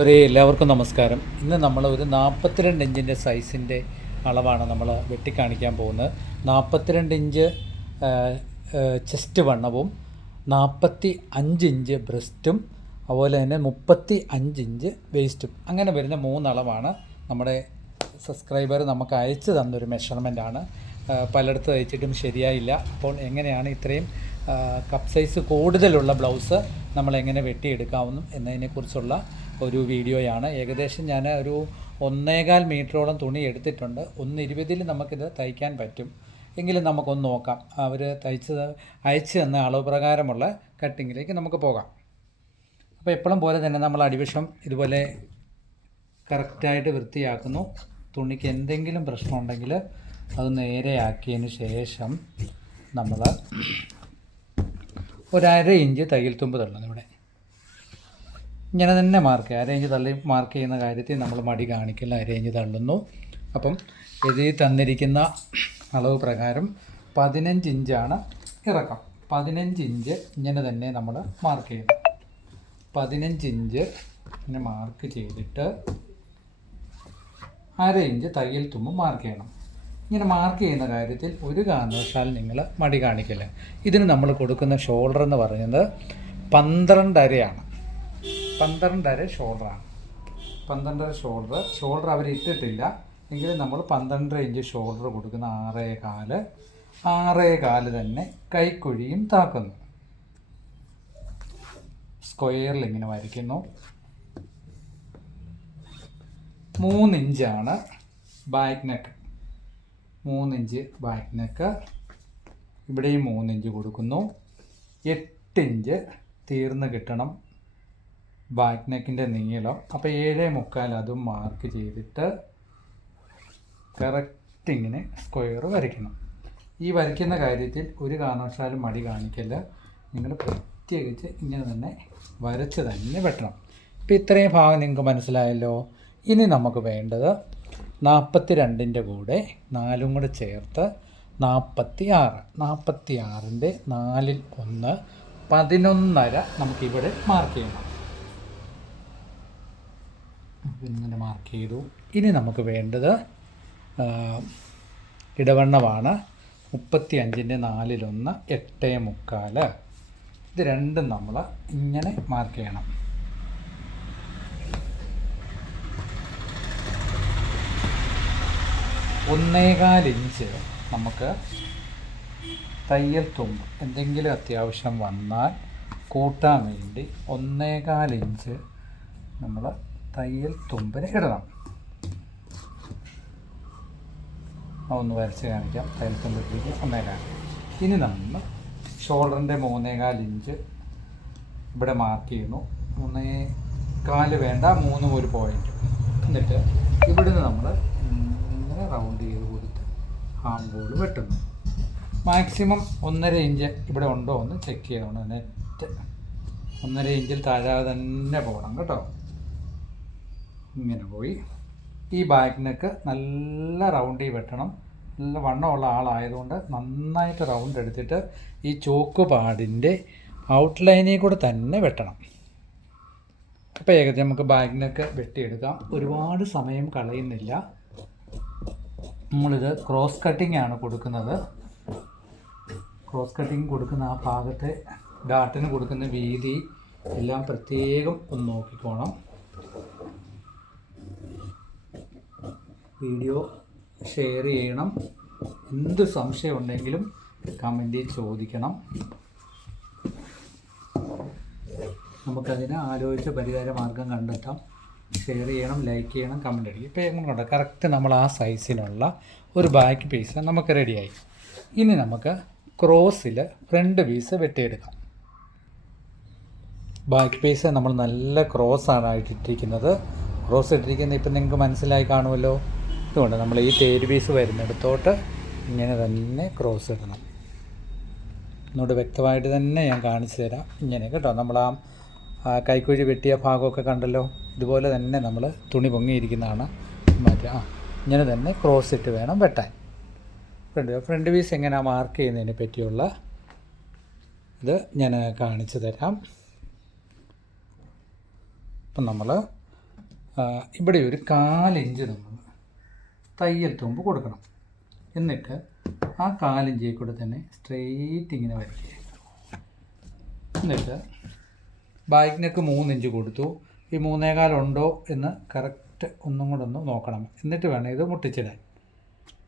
ഒരു എല്ലാവർക്കും നമസ്കാരം. ഇന്ന് നമ്മൾ ഒരു നാൽപ്പത്തിരണ്ട് ഇഞ്ചിന്റെ സൈസിന്റെ അളവാണ് നമ്മൾ വെട്ടിക്കാണിക്കാൻ പോകുന്നത്. നാൽപ്പത്തിരണ്ട് ഇഞ്ച് ചെസ്റ്റ് വണ്ണവും നാൽപ്പത്തി അഞ്ച് ഇഞ്ച് ബ്രസ്റ്റും അതുപോലെ തന്നെ മുപ്പത്തി അഞ്ച് ഇഞ്ച് വേസ്റ്റും. അങ്ങനെ വരുന്ന മൂന്നളവാണ് നമ്മുടെ സബ്സ്ക്രൈബർ നമുക്ക് അയച്ചു തന്നൊരു മെഷർമെന്റാണ് പലയിടത്ത് അയച്ചിട്ടും ശരിയായില്ല. അപ്പോൾ എങ്ങനെയാണ് ഇത്രയും കപ്പ് സൈസ് കൂടുതലുള്ള ബ്ലൗസ് നമ്മൾ എങ്ങനെ വെട്ടിയെടുക്കാവുന്നു എന്നതിനെക്കുറിച്ചുള്ള ഒരു വീഡിയോയാണ്. ഏകദേശം ഞാൻ ഒരു ഒന്നേകാൽ മീറ്ററോളം തുണി എടുത്തിട്ടുണ്ട്. ഒന്ന് ഇരുപതിൽ നമുക്കിത് തയ്ക്കാൻ പറ്റും. എങ്കിലും നമുക്കൊന്ന് നോക്കാം. അവർ തയ്ച്ചത് അയച്ചു തന്ന അളവ് പ്രകാരമുള്ള കട്ടിങ്ങിലേക്ക് നമുക്ക് പോകാം. അപ്പോൾ എപ്പോഴും പോലെ തന്നെ നമ്മൾ അടിവശം ഇതുപോലെ കറക്റ്റായിട്ട് വൃത്തിയാക്കുന്നു. തുണിക്ക് എന്തെങ്കിലും പ്രശ്നമുണ്ടെങ്കിൽ അത് നേരെയാക്കിയതിന് ശേഷം നമ്മൾ ഒരര ഇഞ്ച് തയ്യൽ തുമ്പ് തള്ളുന്നു ഇവിടെ. ഇങ്ങനെ തന്നെ മാർക്ക് ചെയ്യുക. അര ഇഞ്ച് തള്ളി മാർക്ക് ചെയ്യുന്ന കാര്യത്തിൽ നമ്മൾ മടി കാണിക്കില്ല. അരേഞ്ച് തള്ളുന്നു. അപ്പം ഇതിൽ തന്നിരിക്കുന്ന അളവ് പ്രകാരം പതിനഞ്ച് ഇഞ്ചാണ് ഇറക്കം. പതിനഞ്ച് ഇഞ്ച് ഇങ്ങനെ തന്നെ നമ്മൾ മാർക്ക് ചെയ്യണം. പതിനഞ്ച് ഇഞ്ച് ഇങ്ങനെ മാർക്ക് ചെയ്തിട്ട് അര ഇഞ്ച് തയ്യൽ തുമ്പ് മാർക്ക് ചെയ്യണം. ഇങ്ങനെ മാർക്ക് ചെയ്യുന്ന കാര്യത്തിൽ ഒരു കാരണവശാൽ നിങ്ങൾ മടി കാണിക്കില്ല. ഇതിന് നമ്മൾ കൊടുക്കുന്ന ഷോൾഡർ എന്ന് പറയുന്നത് പന്ത്രണ്ടരയാണ്. പന്ത്രണ്ടര ഷോൾഡറാണ് പന്ത്രണ്ടര ഷോൾഡർ ഷോൾഡർ അവർ ഇട്ടിട്ടില്ല. എങ്കിലും നമ്മൾ പന്ത്രണ്ടര ഇഞ്ച് ഷോൾഡർ കൊടുക്കുന്ന ആറേ കാൽ ആറേ കാൽ തന്നെ കൈക്കുഴിയും താക്കുന്നു. സ്ക്വയറിൽ ഇങ്ങനെ വരയ്ക്കുന്നു. മൂന്നിഞ്ചാണ് ബാക്ക് നെക്ക് മൂന്നിഞ്ച് ബാക്ക് നെക്ക് ഇവിടെയും മൂന്നിഞ്ച് കൊടുക്കുന്നു. എട്ടിഞ്ച് തീർന്ന് കിട്ടണം. ബാക്ക് നെക്കിന്റെ നീളം. അപ്പോൾ ഏഴേ മുക്കാൽ അതും മാർക്ക് ചെയ്തിട്ട് കറക്റ്റ് ഇങ്ങനെ സ്ക്വയർ വരയ്ക്കണം. ഈ വരയ്ക്കുന്ന കാര്യത്തിൽ ഒരു കാരണവശാലും മടി കാണിക്കല്ല. നിങ്ങൾ പ്രത്യേകിച്ച് ഇങ്ങനെ തന്നെ വരച്ച് തന്നെ വെട്ടണം. ഇപ്പോൾ ഇത്രയും ഭാഗം നിങ്ങൾക്ക് മനസ്സിലായല്ലോ. ഇനി നമുക്ക് വേണ്ടത് നാൽപ്പത്തി രണ്ടിന്റെ കൂടെ നാലും കൂടെ ചേർത്ത് നാൽപ്പത്തി ആറ് നാൽപ്പത്തി ആറിന്റെ നാലിൽ ഒന്ന് പതിനൊന്നര നമുക്കിവിടെ മാർക്ക് ചെയ്യണം. ഇങ്ങനെ മാർക്ക് ചെയ്തു. ഇനി നമുക്ക് വേണ്ടത് ഇടവണ്ണമാണ്. മുപ്പത്തി അഞ്ചിന്റെ നാലിലൊന്ന് എട്ടേ മുക്കാൽ ഇത് രണ്ടും നമ്മൾ ഇങ്ങനെ മാർക്ക് ചെയ്യണം. ഒന്നേകാൽ ഇഞ്ച് നമുക്ക് തയ്യൽ തുമ്പ് എന്തെങ്കിലും അത്യാവശ്യം വന്നാൽ കൂട്ടാൻ വേണ്ടി ഒന്നേകാൽ ഇഞ്ച് നമ്മൾ തയ്യൽ തുമ്പിന് ഇടണം. ഒന്ന് വരച്ച് കാണിക്കാം. തയ്യൽ തുമ്പിലേക്ക് ഒന്നേകാൽ ഇനി നമ്മൾ ഷോൾഡറിന്റെ മൂന്നേകാൽ ഇഞ്ച് ഇവിടെ മാർക്ക് ചെയ്യുന്നു. മൂന്നേ കാൽ വേണ്ട മൂന്നും ഒരു പോയിന്റ് എന്നിട്ട് ഇവിടുന്ന് നമ്മൾ ഇങ്ങനെ റൗണ്ട് ചെയ്ത് കൊടുത്ത് ഹാൻഡ് ബോൾ വെട്ടുന്നു. മാക്സിമം ഒന്നര ഇഞ്ച് ഇവിടെ ഉണ്ടോ എന്ന് ചെക്ക് ചെയ്യണം. നെറ്റ് ഒന്നര ഇഞ്ചിൽ താഴാതെ തന്നെ പോകണം കേട്ടോ. ഇങ്ങനെ പോയി. ഈ ബാക്കിനൊക്കെ നല്ല റൗണ്ടിൽ വെട്ടണം. നല്ല വണ്ണമുള്ള ആളായതുകൊണ്ട് നന്നായിട്ട് റൗണ്ട് എടുത്തിട്ട് ഈ ചോക്ക് പാടിന്റെ ഔട്ട്ലൈനിൽ കൂടെ തന്നെ വെട്ടണം. അപ്പോൾ ഏകദേശം നമുക്ക് ബാഗിനൊക്കെ വെട്ടിയെടുക്കാം. ഒരുപാട് സമയം കളയുന്നില്ല. നമ്മളിത് ക്രോസ് കട്ടിംഗ് ആണ് കൊടുക്കുന്നത്. ക്രോസ് കട്ടിങ് കൊടുക്കുന്ന ആ ഭാഗത്തെ ഡാട്ടിന് കൊടുക്കുന്ന വീതി എല്ലാം പ്രത്യേകം ഒന്ന് നോക്കിക്കോണം. വീഡിയോ ഷെയർ ചെയ്യണം. എന്ത് സംശയം ഉണ്ടെങ്കിലും കമന്റിൽ ചോദിക്കണം. നമുക്കതിന് ആലോചിച്ച പരിഹാര മാർഗം കണ്ടെത്താം. ഷെയർ ചെയ്യണം ലൈക്ക് ചെയ്യണം കമന്റ് അടിക്കും ഇപ്പോൾ എങ്ങനെ കറക്റ്റ് നമ്മൾ ആ സൈസിനുള്ള ഒരു ബാക്ക് പീസ് നമുക്ക് റെഡിയായി. ഇനി നമുക്ക് ക്രോസിൽ ഫ്രണ്ട് പീസ് വെട്ടിയെടുക്കാം. ബാക്ക് പീസ് നമ്മൾ നല്ല ക്രോസ് ആണ് ഇട്ടിരിക്കുന്നത്. ക്രോസ് ഇട്ടിരിക്കുന്നത് ഇപ്പം നിങ്ങൾക്ക് മനസ്സിലായി കാണുമല്ലോ. അതുകൊണ്ട് നമ്മൾ ഈ തേര് പീസ് വരുന്നിടത്തോട്ട് ഇങ്ങനെ തന്നെ ക്രോസ് ഇടണം. എന്നോട് വ്യക്തമായിട്ട് തന്നെ ഞാൻ കാണിച്ചു തരാം. ഇങ്ങനെ കേട്ടോ. നമ്മൾ ആ കൈക്കുഴി വെട്ടിയ ഭാഗമൊക്കെ കണ്ടല്ലോ. ഇതുപോലെ തന്നെ നമ്മൾ തുണി പൊങ്ങിയിരിക്കുന്നതാണ്. മറ്റേ ആ ഇങ്ങനെ തന്നെ ക്രോസ് ഇട്ട് വേണം വെട്ടാൻ. ഫ്രണ്ട് ഫ്രണ്ട് പീസ് എങ്ങനെയാണ് മാർക്ക് ചെയ്യുന്നതിനെ പറ്റിയുള്ള ഇത് ഞാൻ കാണിച്ചു തരാം. അപ്പം നമ്മൾ ഇവിടെ ഒരു കാലിഞ്ച് നമ്മൾ തയ്യൽ തുമ്പ് കൊടുക്കണം. എന്നിട്ട് ആ കാലിഞ്ചിയെ കൂടെ തന്നെ സ്ട്രെയിറ്റ് ഇങ്ങനെ വരയ്ക്കുക. എന്നിട്ട് ബാഗിനൊക്കെ മൂന്നിഞ്ച് കൊടുത്തു. ഈ മൂന്നേകാലുണ്ടോ എന്ന് കറക്റ്റ് ഒന്നും കൂടെ ഒന്ന് നോക്കണം. എന്നിട്ട് വേണം ഇത് മുട്ടിച്ചിടാൻ.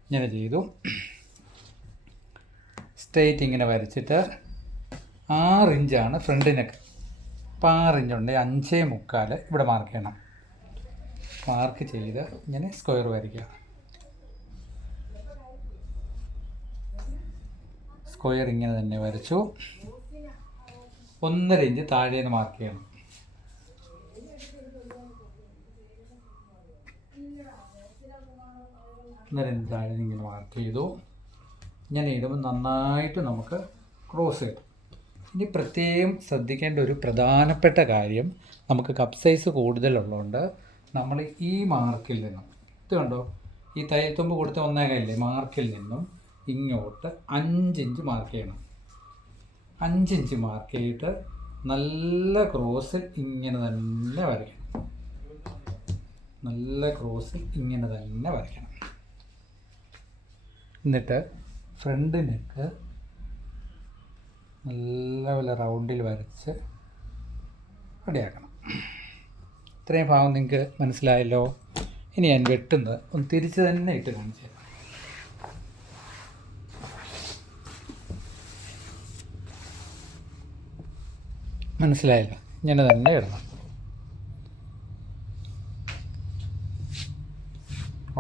ഇങ്ങനെ ചെയ്തു. സ്ട്രെയിറ്റ് ഇങ്ങനെ വരച്ചിട്ട് ആറിഞ്ചാണ് ഫ്രണ്ട് നെക്ക് അപ്പോൾ ആറ് ഇഞ്ചുണ്ട് അഞ്ചേ മുക്കാൽ ഇവിടെ മാർക്ക് ചെയ്യണം. മാർക്ക് ചെയ്ത് ഇങ്ങനെ സ്ക്വയർ വരയ്ക്കുക. സ്ക്വയർ ഇങ്ങനെ തന്നെ വരച്ചു. ഒന്നര ഇഞ്ച് താഴെ നിന്ന് മാർക്ക് ചെയ്യണം. ഒന്നര ഇഞ്ച് താഴെ ഇങ്ങനെ മാർക്ക് ചെയ്തു. ഇങ്ങനെ ഇടുമ്പോൾ നന്നായിട്ട് നമുക്ക് ക്രോസ് ചെയ്തു ഇനി പ്രത്യേകം ശ്രദ്ധിക്കേണ്ട ഒരു പ്രധാനപ്പെട്ട കാര്യം നമുക്ക് കപ്പ് സൈസ് കൂടുതലുള്ളതുകൊണ്ട് നമ്മൾ ഈ മാർക്കിൽ നിന്നും ഇത് കണ്ടോ? ഈ തയ്യൽത്തുമ്പ് കൊടുത്ത ഒന്നേകല്ലേ മാർക്കിൽ നിന്നും ഇങ്ങോട്ട് അഞ്ചിഞ്ച് മാർക്ക് ചെയ്യണം. അഞ്ചിഞ്ച് മാർക്ക് ചെയ്തിട്ട് നല്ല ക്രോസിൽ ഇങ്ങനെ തന്നെ വരയ്ക്കണം. നല്ല ക്രോസിൽ ഇങ്ങനെ തന്നെ വരയ്ക്കണം. എന്നിട്ട് ഫ്രണ്ട് നെക്ക് നല്ല പോലെ റൗണ്ടിൽ വരച്ച് റെഡിയാക്കണം. ഇത്രയും ഭാഗം നിങ്ങൾക്ക് മനസ്സിലായല്ലോ. ഇനി ഞാൻ വെട്ടുന്നത് ഒന്ന് തിരിച്ച് തന്നെ ഇട്ട് കാണിച്ചു മനസ്സിലായല്ലോ. ഇങ്ങനെ തന്നെ ഇടണം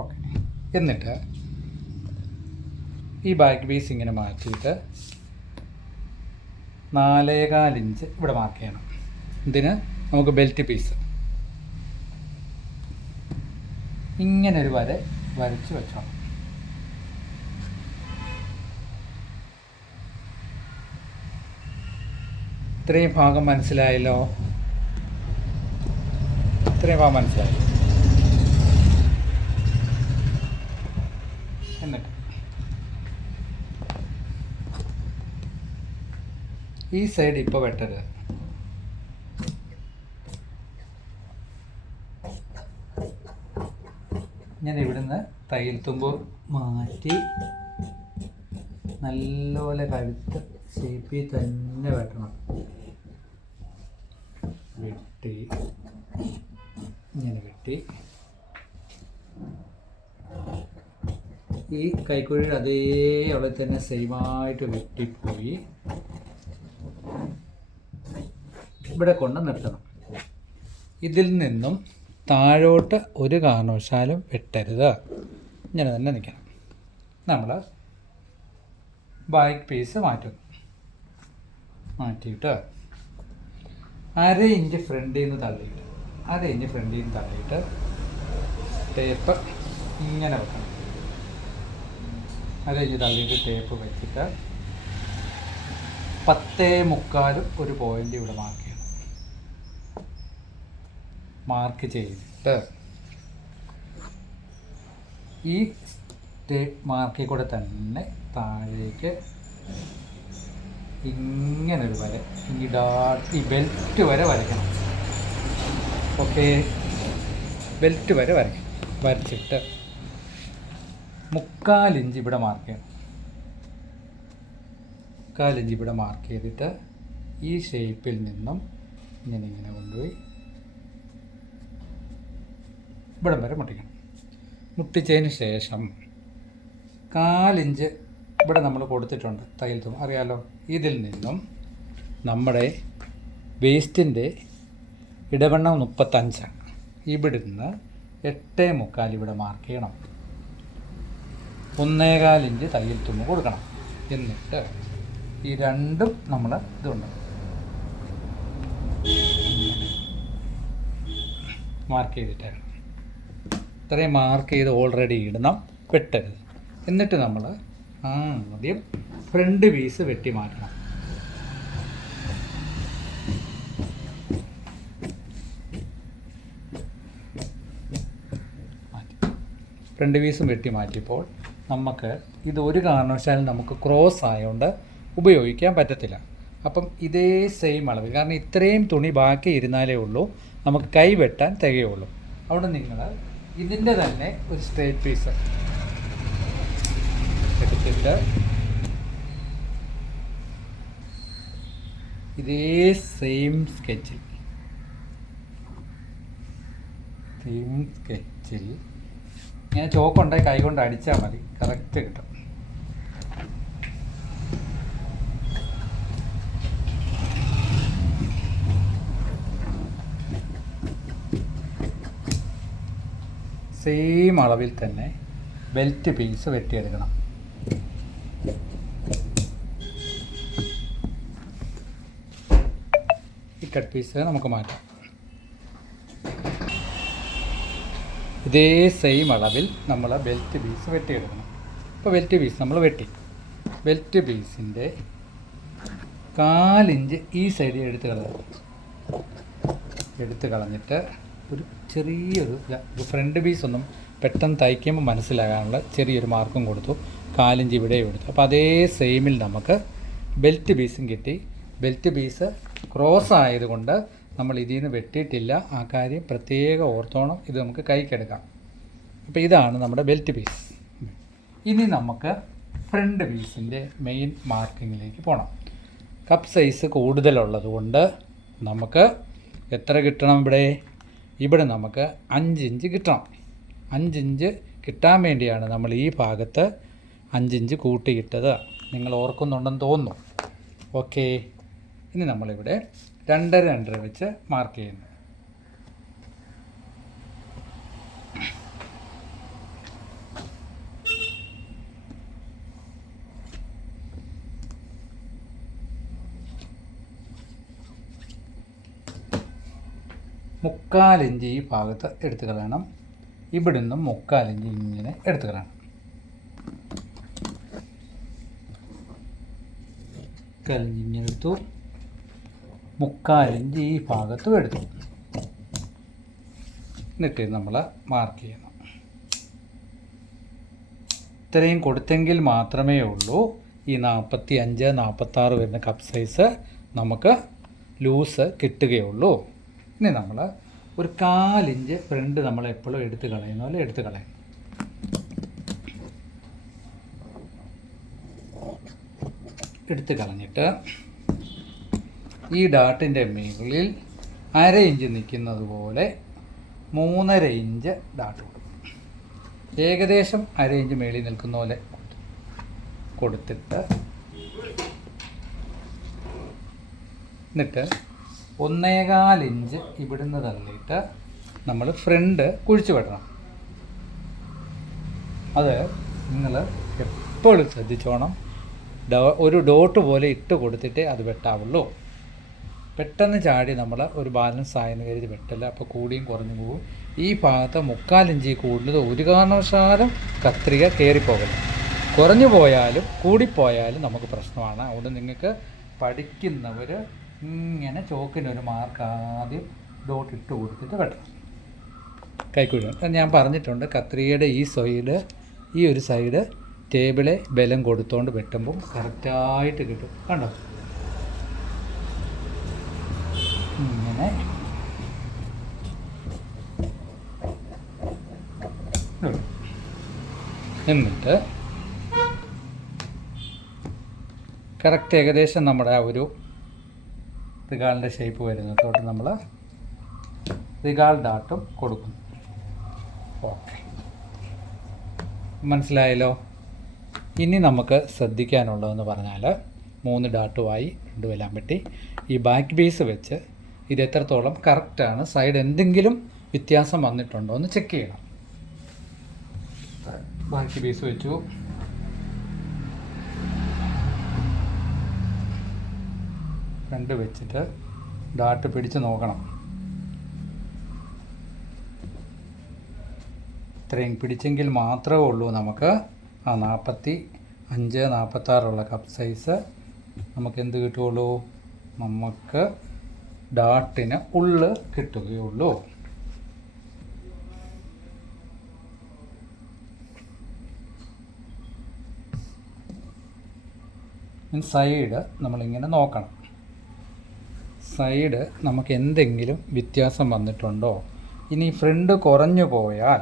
ഓക്കെ. എന്നിട്ട് ഈ ബാക്ക് പീസ് ഇങ്ങനെ മാറ്റിയിട്ട് നാലേകാൽ ഇഞ്ച് ഇവിടെ മാർക്ക് ചെയ്യണം. ഇതിന് നമുക്ക് ബെൽറ്റ് പീസ് ഇങ്ങനെ ഒരു വര വരച്ച് വെച്ചോണം. ഇത്രയും ഭാഗം മനസ്സിലായല്ലോ? ഇത്രയും ഭാഗം മനസ്സിലായി ഈ സൈഡ് ഇപ്പോൾ വെട്ടരുത് ഞാൻ ഇവിടുന്ന് തയ്യൽ തുമ്പ് മാറ്റി നല്ലപോലെ കഴുത്ത് ഷേപ്പിൽ തന്നെ വെട്ടണം. വെട്ടി. ഇങ്ങനെ വെട്ടി. ഈ കൈക്കുഴിയുടെ അതേ അവിടെ തന്നെ സെയിമായിട്ട് വെട്ടിപ്പോയി. ഇവിടെ കൊണ്ട് നിർത്തണം. ഇതിൽ നിന്നും താഴോട്ട് ഒരു കാരണവശാലും വെട്ടരുത്. ഇങ്ങനെ തന്നെ നിൽക്കണം. നമ്മൾ ബാക്ക് പീസ് മാറ്റുന്നു. മാറ്റിയിട്ട്. അര ഇഞ്ച് ഫ്രണ്ടിൽ നിന്ന് തള്ളിയിട്ട്. അര ഇഞ്ച് ഫ്രണ്ടിൽ നിന്ന് തള്ളിയിട്ട് ടേപ്പ് ഇങ്ങനെ വെക്കണം. അര ഇഞ്ച് തള്ളിയിട്ട് ടേപ്പ് വെച്ചിട്ട് പത്തേ മുക്കാലും ഒരു പോയിന്റ് ഇവിടെ മാർക്ക് ചെയ്യണം. മാർക്ക് ചെയ്തിട്ട് ഈ മാർക്കിൽ കൂടെ തന്നെ താഴേക്ക് ഇങ്ങനെ ഒരു വര. ഈ ഡാട്ട് ബെൽറ്റ് വരെ വരയ്ക്കണം. ഓക്കെ. ബെൽറ്റ് വരെ വരയ്ക്കണം. വരച്ചിട്ട് മുക്കാലിഞ്ച് ഇവിടെ മാർക്ക് ചെയ്യണം. മുക്കാലിഞ്ച് ഇവിടെ മാർക്ക് ചെയ്തിട്ട് ഈ ഷേപ്പിൽ നിന്നും ഇങ്ങനെ ഇങ്ങനെ കൊണ്ടുപോയി ഇവിടം വരെ മുട്ടിക്കണം. മുട്ടിച്ചതിന് ശേഷം കാലിഞ്ച് ഇവിടെ നമ്മൾ കൊടുത്തിട്ടുണ്ട്. തയ്യൽ തുമ്പ് അറിയാലോ? ഇതിൽ നിന്നും നമ്മുടെ വേസ്റ്റിന്റെ ഇടവണ്ണം മുപ്പത്തഞ്ചാണ്. ഇവിടെ നിന്ന് എട്ടേ മുക്കാൽ ഇവിടെ മാർക്ക് ചെയ്യണം. ഒന്നേകാൽ ഇഞ്ച് തയ്യൽ തുമ്പ് കൊടുക്കണം. എന്നിട്ട് ഈ രണ്ടും നമ്മൾ ഇതുണ്ട്. മാർക്ക് ചെയ്തിട്ടാണ് ഇത്രയും മാർക്ക് ചെയ്ത് ഓൾറെഡി ഇടണം. വെട്ടരുത് എന്നിട്ട് നമ്മൾ ആദ്യം ഫ്രണ്ട് പീസ് വെട്ടി മാറ്റണം. മാറ്റി ഫ്രണ്ട് പീസും വെട്ടി മാറ്റിയപ്പോൾ നമുക്ക് ഇത് ഒരു കാരണവശാലും നമുക്ക് ക്രോസ് ആയതുകൊണ്ട് ഉപയോഗിക്കാൻ പറ്റത്തില്ല. അപ്പം ഇതേ സെയിം അളവ് കാരണം ഇത്രയും തുണി ബാക്കി ഇരുന്നാലേ ഉള്ളൂ നമുക്ക് കൈ വെട്ടാൻ തികയുള്ളൂ. അവിടെ നിങ്ങൾ ഇതിന്റെ തന്നെ ഒരു സ്ട്രേറ്റ് പീസ് എടുത്തിട്ട് ഇതേ സെയിം സ്കെച്ചിൽ സെയിം സ്കെച്ചിൽ ഞാൻ ചോക്കുണ്ടായി കൈ കൊണ്ട് അടിച്ചാൽ മതി. കറക്റ്റ് കിട്ടും. സെയിം അളവിൽ തന്നെ ബെൽറ്റ് പീസ് വെട്ടിയെടുക്കണം. കട്ട് പീസ് നമുക്ക് മാറ്റാം. ഇതേ സെയിം അളവിൽ നമ്മൾ ബെൽറ്റ് പീസ് വെട്ടിയെടുക്കണം. ഇപ്പോൾ ബെൽറ്റ് പീസ് നമ്മൾ വെട്ടി. ബെൽറ്റ് പീസിന്റെ കാലിഞ്ച് ഈ സൈഡിൽ എടുത്ത് കളയാം. എടുത്ത് കളഞ്ഞിട്ട് ഒരു ചെറിയൊരു ഫ്രണ്ട് പീസ് ഒന്നും പെട്ടെന്ന് തയ്ക്കുമ്പോൾ മനസ്സിലാകാനുള്ള ചെറിയൊരു മാർക്കും കൊടുത്തു. കാലിഞ്ച് ഇവിടെയും കൊടുത്തു അപ്പോൾ അതേ സെയിമിൽ നമുക്ക് ബെൽറ്റ് പീസും കിട്ടി. ബെൽറ്റ് പീസ് ക്രോസ് ആയതുകൊണ്ട് നമ്മൾ ഇതിൽ നിന്ന് വെട്ടിയിട്ടില്ല. ആ കാര്യം പ്രത്യേക ഓർത്തോണം ഇത് നമുക്ക് കൈക്കെടുക്കാം അപ്പോൾ ഇതാണ് നമ്മുടെ ബെൽറ്റ് പീസ് ഇനി നമുക്ക് ഫ്രണ്ട് പീസിന്റെ മെയിൻ മാർക്കിങ്ങിലേക്ക് പോകണം കപ്പ് സൈസ് കൂടുതലുള്ളത് കൊണ്ട് നമുക്ക് എത്ര കിട്ടണം ഇവിടെ? ഇവിടെ നമുക്ക് അഞ്ചിഞ്ച് കിട്ടണം. അഞ്ചിഞ്ച് കിട്ടാൻ വേണ്ടിയാണ് നമ്മൾ ഈ ഭാഗത്ത് അഞ്ചിഞ്ച് കൂട്ടിയിട്ടത് നിങ്ങൾ ഓർക്കുന്നുണ്ടെന്ന് തോന്നുന്നു. ഓക്കെ ഇനി നമ്മളിവിടെ രണ്ടര രണ്ടര വെച്ച് മാർക്ക് ചെയ്യുന്നു. മുക്കാലിഞ്ച് ഈ ഭാഗത്ത് എടുത്ത് കളയണം. ഇവിടെ നിന്നും മുക്കാലിഞ്ച് ഇങ്ങനെ എടുത്ത് കളയണം. മുക്കാലിഞ്ച് എടുത്തു. മുക്കാലിഞ്ച് ഈ ഭാഗത്തും എടുത്തു. എന്നിട്ട് നമ്മൾ മാർക്ക് ചെയ്യണം ഇത്രയും കൊടുത്തെങ്കിൽ മാത്രമേ ഉള്ളൂ. ഈ നാൽപ്പത്തി അഞ്ച് നാൽപ്പത്താറ് വരുന്ന കപ്പ് സൈസ് നമുക്ക് ലൂസ് കിട്ടുകയുള്ളൂ. ഇനി നമ്മൾ ഒരു കാലിഞ്ച് ഫ്രണ്ട് നമ്മൾ എപ്പോഴും എടുത്ത് കളയുന്ന പോലെ എടുത്ത് കളയണം എടുത്ത് കളഞ്ഞിട്ട് ഈ ഡാട്ടിന്റെ മുകളിൽ അര ഇഞ്ച് നിൽക്കുന്നത് പോലെ മൂന്നര ഇഞ്ച് ഡാട്ട് കൊടുക്കും ഏകദേശം അര ഇഞ്ച് മേളിൽ നിൽക്കുന്ന പോലെ കൊടുത്തിട്ട് എന്നിട്ട് ഒന്നേകാൽ ഇഞ്ച് ഇവിടുന്ന് തള്ളിയിട്ട് നമ്മൾ ഫ്രണ്ട് കുഴിച്ചു വിടണം അത് നിങ്ങൾ എപ്പോഴും ശ്രദ്ധിച്ചോണം. ഒരു ഡോട്ട് പോലെ ഇട്ട് കൊടുത്തിട്ടേ അത് വെട്ടാവുള്ളൂ. പെട്ടെന്ന് ചാടി നമ്മൾ ഒരു ബാലൻസ് ആയെന്ന് കരുതി വെട്ടല്ല അപ്പോൾ കൂടിയും കുറഞ്ഞു പോകും. ഈ ഭാഗത്ത് മുക്കാലിഞ്ചി കൂടുതൽ ഒരു കാരണവശാലും കത്രിക കയറിപ്പോകല്ല കുറഞ്ഞു പോയാലും കൂടിപ്പോയാലും നമുക്ക് പ്രശ്നമാണ്. അതുകൊണ്ട് നിങ്ങൾക്ക് പഠിക്കുന്നവർ ഇങ്ങനെ ചോക്കിനൊരു മാർക്ക് ആദ്യം ഡോട്ട് ഇട്ട് കൊടുത്തിട്ട് വെട്ടണം. കൈക്കുഴി ഞാൻ പറഞ്ഞിട്ടുണ്ട് കത്രികയുടെ ഈ സൈഡ് ഈ ഒരു സൈഡ് ടേബിളെ ബലം കൊടുത്തോണ്ട് വെട്ടുമ്പോൾ കറക്റ്റായിട്ട് കിട്ടും. കണ്ടോ? എന്നിട്ട് കറക്റ്റ് ഏകദേശം നമ്മുടെ ആ ഒരു റിഗാളിന്റെ ഷേപ്പ് വരുന്നതോട്ട് നമ്മൾ റിഗാൾ ഡാട്ടും കൊടുക്കുന്നു. ഓക്കെ മനസ്സിലായല്ലോ? ഇനി നമുക്ക് ശ്രദ്ധിക്കാനുള്ളതെന്ന് പറഞ്ഞാൽ മൂന്ന് ഡാട്ടുമായി രണ്ട് പെട്ടി ഈ ബാക്ക് ബേസ് വെച്ച് ഇത് എത്രത്തോളം കറക്റ്റാണ് സൈഡ് എന്തെങ്കിലും വ്യത്യാസം വന്നിട്ടുണ്ടോ? എന്ന് ചെക്ക് ചെയ്യണം. ബാക്കി പീസ് വെച്ചു. രണ്ട് വെച്ചിട്ട് ഡാട്ട് പിടിച്ച് നോക്കണം. ഇത്രയും പിടിച്ചെങ്കിൽ മാത്രമേ ഉള്ളൂ നമുക്ക്. ആ നാൽപ്പത്തി അഞ്ച് നാൽപ്പത്താറുള്ള കപ്പ് സൈസ് നമുക്ക് എന്ത് കിട്ടുകയുള്ളൂ? നമുക്ക് ഡാട്ടിന് ഉള്ള് കിട്ടുകയുള്ളൂ. സൈഡ് നമ്മളിങ്ങനെ നോക്കണം. സൈഡ് നമുക്ക് എന്തെങ്കിലും വ്യത്യാസം വന്നിട്ടുണ്ടോ? ഇനി ഫ്രണ്ട് കുറഞ്ഞു പോയാൽ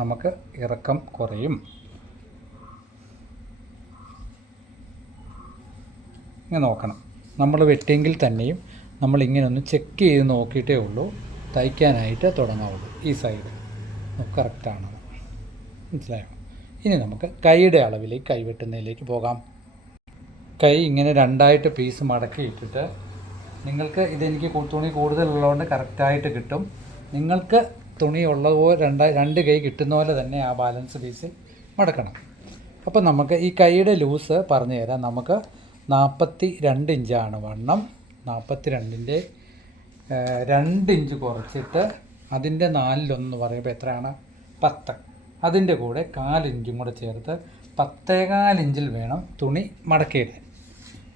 നമുക്ക് ഇറക്കം കുറയും. ഇങ്ങനെ നോക്കണം. നമ്മൾ വെട്ടിയെങ്കിൽ തന്നെയും നമ്മൾ ഇങ്ങനെ ഒന്ന് ചെക്ക് ചെയ്ത് നോക്കിയിട്ടേ ഉള്ളൂ. തയ്ക്കാനായിട്ട് തുടങ്ങാവുള്ളൂ ഈ സൈഡ് കറക്റ്റാണ് മനസ്സിലായോ? ഇനി നമുക്ക് കൈയുടെ അളവിലേക്ക് കൈ വെട്ടുന്നതിലേക്ക് പോകാം. കൈ ഇങ്ങനെ രണ്ടായിട്ട് പീസ് മടക്കി ഇട്ടിട്ട് നിങ്ങൾക്ക് ഇതെനിക്ക് തുണി കൂടുതലുള്ളതുകൊണ്ട് കറക്റ്റായിട്ട് കിട്ടും. നിങ്ങൾക്ക് തുണി ഉള്ളതുപോലെ രണ്ട് രണ്ട് കൈ കിട്ടുന്ന പോലെ തന്നെ ആ ബാലൻസ് പീസിൽ മടക്കണം. അപ്പോൾ നമുക്ക് ഈ കൈയുടെ ലൂസ് പറഞ്ഞു തരാം നമുക്ക് നാൽപ്പത്തി രണ്ട് ഇഞ്ചാണ് വണ്ണം. നാൽപ്പത്തി രണ്ടിന്റെ രണ്ട് ഇഞ്ച് കുറച്ചിട്ട് അതിന്റെ നാലിലൊന്ന് പറയുമ്പോൾ എത്രയാണ്? പത്ത്. അതിന്റെ കൂടെ കാലിഞ്ചും കൂടെ ചേർത്ത് പത്തേകാലിഞ്ചിൽ വേണം തുണി മടക്കിയിടാൻ.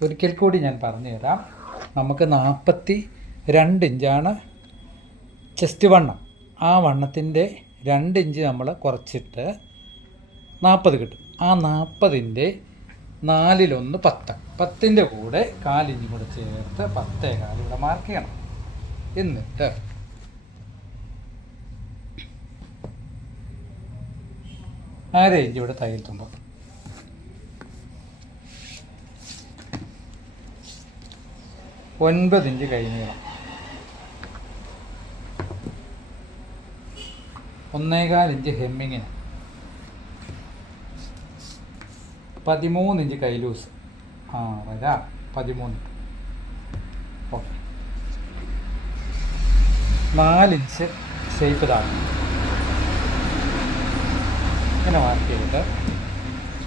ഒരിക്കൽ കൂടി ഞാൻ പറഞ്ഞു തരാം നമുക്ക് നാൽപ്പത്തി രണ്ട് ഇഞ്ചാണ് ചെസ്റ്റ് വണ്ണം. ആ വണ്ണത്തിന്റെ രണ്ട് ഇഞ്ച് നമ്മൾ കുറച്ചിട്ട് നാൽപ്പത് കിട്ടും. ആ നാൽപ്പതിന്റെ നാലിലൊന്ന് പത്ത്. പത്തിന്റെ കൂടെ കാലിഞ്ചും കൂടെ ചേർത്ത് പത്തേ കാൽ ഇവിടെ മാർക്ക് ചെയ്യണം. എന്നിട്ട് അര ഇഞ്ച് ഇവിടെ തയ്യൽ തുമ്പം. ഒൻപത് ഇഞ്ച് കൈ ഒന്നേകാൽ ഇഞ്ച് ഹെമ്മിങ്ങിന്. പതിമൂന്ന് ഇഞ്ച് കൈ ലൂസ് ആ വരാ പതിമൂന്ന്. ഓക്കെ നാലിഞ്ച് ഷേപ്പ് താഴെ ഇങ്ങനെ മാർക്ക് ചെയ്തിട്ട്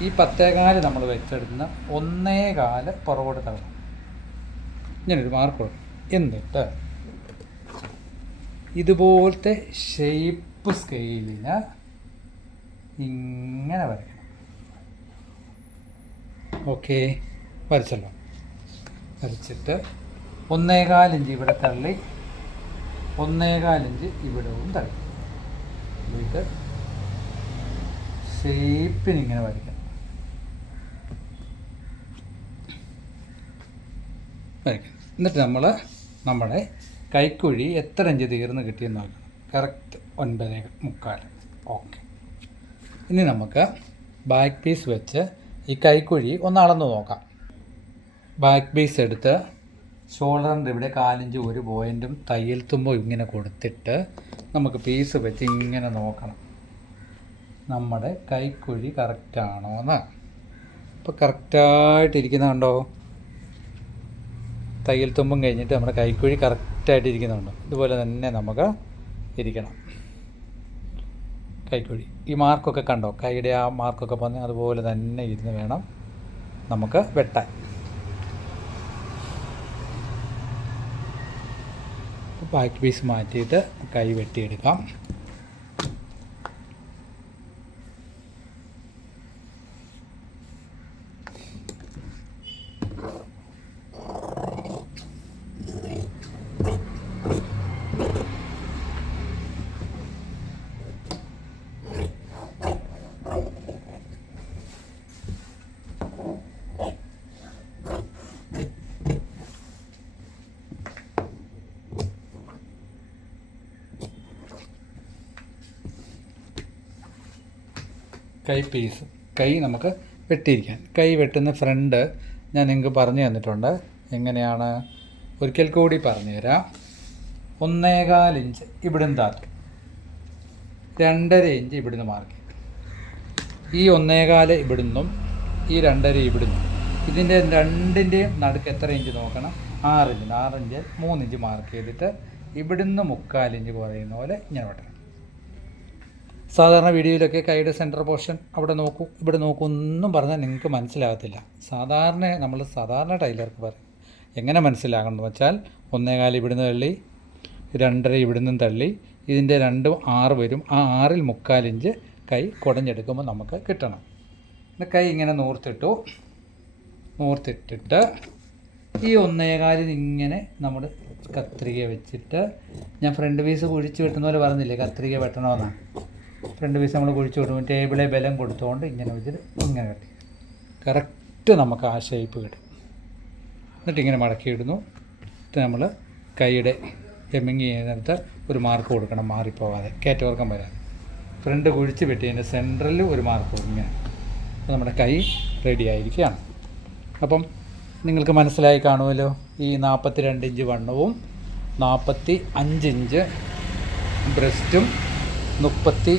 ഈ പത്തേകാൽ നമ്മൾ വെച്ചെടുക്കുന്ന ഒന്നേ കാൽ പുറകോട്ട് തള്ളണം. ഇങ്ങനൊരു മാർക്ക് കൊടുക്കും എന്നിട്ട് ഇതുപോലത്തെ ഷേപ്പ് സ്കെയിലിന് ഇങ്ങനെ വരയ്ക്കണം. ഓക്കെ വരച്ചല്ലോ. വരച്ചിട്ട് ഒന്നേകാൽ ഇഞ്ച് ഇവിടെ തള്ളി ഒന്നേകാൽ ഇഞ്ച് ഇവിടവും തള്ളി. ഇത് ഷേപ്പിന് ഇങ്ങനെ വരയ്ക്കണം വരയ്ക്കണം എന്നിട്ട് നമ്മൾ നമ്മുടെ കൈക്കുഴി എത്ര ഇഞ്ച് തീർന്ന് കിട്ടിയെന്ന് നോക്കണം. കറക്റ്റ് ഒൻപതേ മുക്കാൽ ഓക്കെ. ഇനി നമുക്ക് ബാക്ക് പീസ് വെച്ച് ഈ കൈക്കുഴി ഒന്ന് അളന്ന് നോക്കാം. ബാക്ക് പീസ് എടുത്ത് ഷോൾഡറിന്റെ ഇവിടെ കാലിഞ്ച് ഒരു പോയിന്റും തയ്യൽ തുമ്പോ ഇങ്ങനെ കൊടുത്തിട്ട് നമുക്ക് പീസ് വെച്ച് ഇങ്ങനെ നോക്കണം. നമ്മുടെ കൈക്കുഴി കറക്റ്റാണോ എന്ന് ഇപ്പോൾ കറക്റ്റായിട്ടിരിക്കുന്ന കണ്ടോ? തയ്യൽ തുമ്പും കഴിഞ്ഞിട്ട് നമ്മുടെ കൈക്കുഴി കറക്റ്റായിട്ടിരിക്കുന്നുണ്ടോ ഇതുപോലെ തന്നെ നമുക്ക് ഇരിക്കണം. കൈക്കുഴി. ഈ മാർക്കൊക്കെ കണ്ടോ? കൈയുടെ ആ മാർക്കൊക്കെ പറഞ്ഞ് അതുപോലെ തന്നെ ഇരുന്ന് വേണം നമുക്ക് വെട്ടാൻ. ബാക്ക് പീസ് മാറ്റിയിട്ട് കൈ വെട്ടിയെടുക്കാം. കൈ പീസ് കൈ നമുക്ക് വെട്ടിയിരിക്കാൻ കൈ വെട്ടുന്ന ഫ്രണ്ട് ഞാൻ നിങ്ങൾക്ക് പറഞ്ഞു തന്നിട്ടുണ്ട്. എങ്ങനെയാണ്? ഒരിക്കൽ കൂടി പറഞ്ഞു തരാം. ഒന്നേകാൽ ഇഞ്ച് ഇവിടുന്ന് താത്തും രണ്ടര ഇഞ്ച് ഇവിടുന്ന് മാർക്ക് ഈ ഒന്നേകാൽ ഇവിടുന്നും ഈ രണ്ടര ഇവിടുന്നും ഇതിന്റെ രണ്ടിന്റെയും നടുക്ക് എത്ര ഇഞ്ച് നോക്കണം? ആറിഞ്ച് ആറിഞ്ച് മൂന്നിഞ്ച് മാർക്ക് ചെയ്തിട്ട് ഇവിടുന്ന് മുക്കാലിഞ്ച് കുറയുന്ന പോലെ ഇങ്ങനെ വെട്ടണം. സാധാരണ വീഡിയോയിലൊക്കെ കൈയുടെ സെന്റർ പോർഷൻ അവിടെ നോക്കൂ. ഇവിടെ നോക്കൂ ഒന്നും പറഞ്ഞാൽ നിങ്ങൾക്ക് മനസ്സിലാകത്തില്ല. സാധാരണ നമ്മൾ സാധാരണ ടൈലർക്ക് പറയും. എങ്ങനെ മനസ്സിലാകണം എന്ന് വെച്ചാൽ ഒന്നേകാൽ ഇവിടുന്ന് തള്ളി രണ്ടര ഇവിടുന്നും തള്ളി ഇതിന്റെ രണ്ടും ആറ് വരും. ആ ആറിൽ മുക്കാലിഞ്ച് കൈ കുടഞ്ഞെടുക്കുമ്പോൾ നമുക്ക് കിട്ടണം. കൈ ഇങ്ങനെ നൂർത്തിട്ടു. നൂർത്തിട്ടിട്ട് ഈ ഒന്നേകാലിൽ ഇങ്ങനെ നമ്മൾ കത്രിക വെച്ചിട്ട് ഞാൻ ഫ്രണ്ട് പീസ് കുഴിച്ച് വെട്ടുന്ന പോലെ പറഞ്ഞില്ലേ? കത്രിക വെട്ടണമെന്നാണ് ഫ്രണ്ട് പീസ് നമ്മൾ കുഴിച്ചു കൊടുക്കും ടേബിളെ ബലം കൊടുത്തുകൊണ്ട് ഇങ്ങനെ വെച്ചിട്ട് ഇങ്ങനെ കട്ടി കറക്റ്റ് നമുക്ക് ആ ഷേപ്പ് കിട്ടും. എന്നിട്ട് ഇങ്ങനെ മടക്കി ഇടുന്നു. എന്നിട്ട് നമ്മൾ കൈയുടെ എമ്മിങ് ചെയ്യുന്നിടത്ത് ഒരു മാർക്ക് കൊടുക്കണം മാറിപ്പോവാതെ. കയറ്റവർക്കം വരാൻ ഫ്രണ്ട് കുഴിച്ച് വെട്ടിയതിന്റെ സെൻട്രലിൽ ഒരു മാർക്ക് ഇങ്ങനെ. അപ്പോൾ നമ്മുടെ കൈ റെഡി ആയിരിക്കുകയാണ്. അപ്പം നിങ്ങൾക്ക് മനസ്സിലായി കാണുമല്ലോ ഈ നാൽപ്പത്തി രണ്ട് ഇഞ്ച് വണ്ണവും നാൽപ്പത്തി അഞ്ച് ഇഞ്ച് ബ്രസ്റ്റും മുപ്പത്തി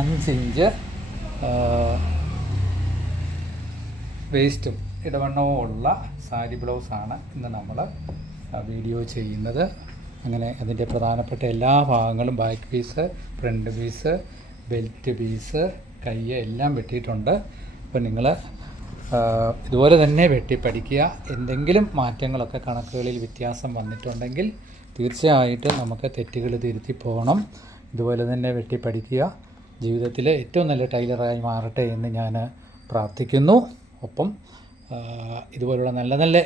അഞ്ചിഞ്ച് വേസ്റ്റും ഇടവണ്ണവും ഉള്ള സാരി ബ്ലൗസാണ് ഇന്ന് നമ്മൾ വീഡിയോ ചെയ്യുന്നത്. അങ്ങനെ അതിന്റെ പ്രധാനപ്പെട്ട എല്ലാ ഭാഗങ്ങളും back piece front piece belt piece കൈ എല്ലാം വെട്ടിയിട്ടുണ്ട്. അപ്പോൾ നിങ്ങൾ ഇതുപോലെ തന്നെ വെട്ടി പഠിക്കുക എന്തെങ്കിലും മാറ്റങ്ങളൊക്കെ കണക്കുകളിൽ വ്യത്യാസം വന്നിട്ടുണ്ടെങ്കിൽ തീർച്ചയായിട്ടും നമുക്ക് തെറ്റുകൾ തിരുത്തി പോകണം. ഇതുപോലെ തന്നെ വെട്ടി ജീവിതത്തിൽ ഏറ്റവും നല്ല ടൈലറായി മാറട്ടെ എന്ന് ഞാൻ പ്രാർത്ഥിക്കുന്നു. ഒപ്പം ഇതുപോലുള്ള നല്ല നല്ല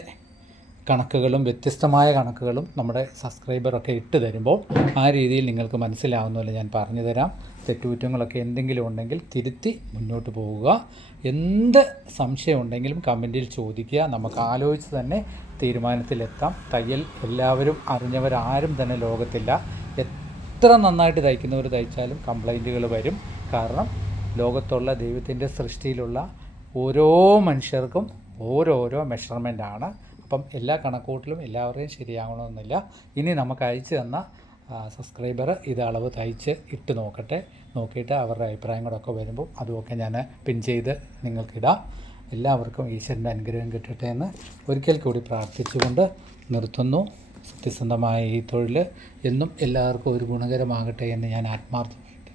കണക്കുകളും വ്യത്യസ്തമായ കണക്കുകളും നമ്മുടെ സബ്സ്ക്രൈബറൊക്കെ ഇട്ട് തരുമ്പോൾ ആ രീതിയിൽ നിങ്ങൾക്ക് മനസ്സിലാവുന്നതല്ല ഞാൻ പറഞ്ഞു തരാം. തെറ്റുകുറ്റങ്ങളൊക്കെ എന്തെങ്കിലും ഉണ്ടെങ്കിൽ തിരുത്തി മുന്നോട്ട് പോവുക. എന്ത് സംശയം ഉണ്ടെങ്കിലും കമന്റിൽ ചോദിക്കുക. നമുക്ക് ആലോചിച്ച് തന്നെ തീരുമാനത്തിലെത്താം. തയ്യൽ എല്ലാവരും അറിഞ്ഞവരാരും തന്നെ ലോകത്തില്ല. എത്ര നന്നായിട്ട് തയ്ക്കുന്നവർ തയ്ച്ചാലും കംപ്ലൈന്റുകൾ വരും. കാരണം ലോകത്തുള്ള ദൈവത്തിന്റെ സൃഷ്ടിയിലുള്ള ഓരോ മനുഷ്യർക്കും ഓരോരോ ആണ്. അപ്പം എല്ലാ കണക്കൂട്ടിലും എല്ലാവരെയും ശരിയാകണമെന്നില്ല. ഇനി നമുക്ക് അയച്ചു തന്ന സബ്സ്ക്രൈബർ ഇത് അളവ് തയ്ച്ച് ഇട്ട് നോക്കട്ടെ. നോക്കിയിട്ട് അവരുടെ അഭിപ്രായങ്ങളൊക്കെ വരുമ്പോൾ അതുമൊക്കെ ഞാൻ പിൻ ചെയ്ത് നിങ്ങൾക്കിടാം എല്ലാവർക്കും ഈശ്വരന്റെ അനുഗ്രഹം കിട്ടട്ടെ എന്ന് ഒരിക്കൽ കൂടി പ്രാർത്ഥിച്ചുകൊണ്ട് നിർത്തുന്നു. സത്യസന്ധമായ ഈ തൊഴിൽ എന്നും എല്ലാവർക്കും ഒരു ഗുണകരമാകട്ടെ എന്ന് ഞാൻ ആത്മാർത്ഥമായിട്ട്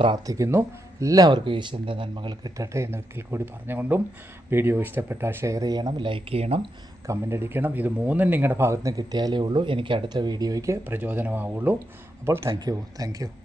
പ്രാർത്ഥിക്കുന്നു. എല്ലാവർക്കും ഈശ്വരന്റെ നന്മകൾ കിട്ടട്ടെ എന്ന് ഒരിക്കൽ കൂടി പറഞ്ഞുകൊണ്ടും വീഡിയോ ഇഷ്ടപ്പെട്ടാൽ ഷെയർ ചെയ്യണം ലൈക്ക് ചെയ്യണം കമന്റ് അടിക്കണം. ഇത് മൂന്നും നിങ്ങളുടെ ഭാഗത്ത് നിന്ന് കിട്ടിയാലേ ഉള്ളൂ. എനിക്ക് അടുത്ത വീഡിയോയ്ക്ക് പ്രചോദനമാവുള്ളൂ. അപ്പോൾ താങ്ക് യു. Thank you.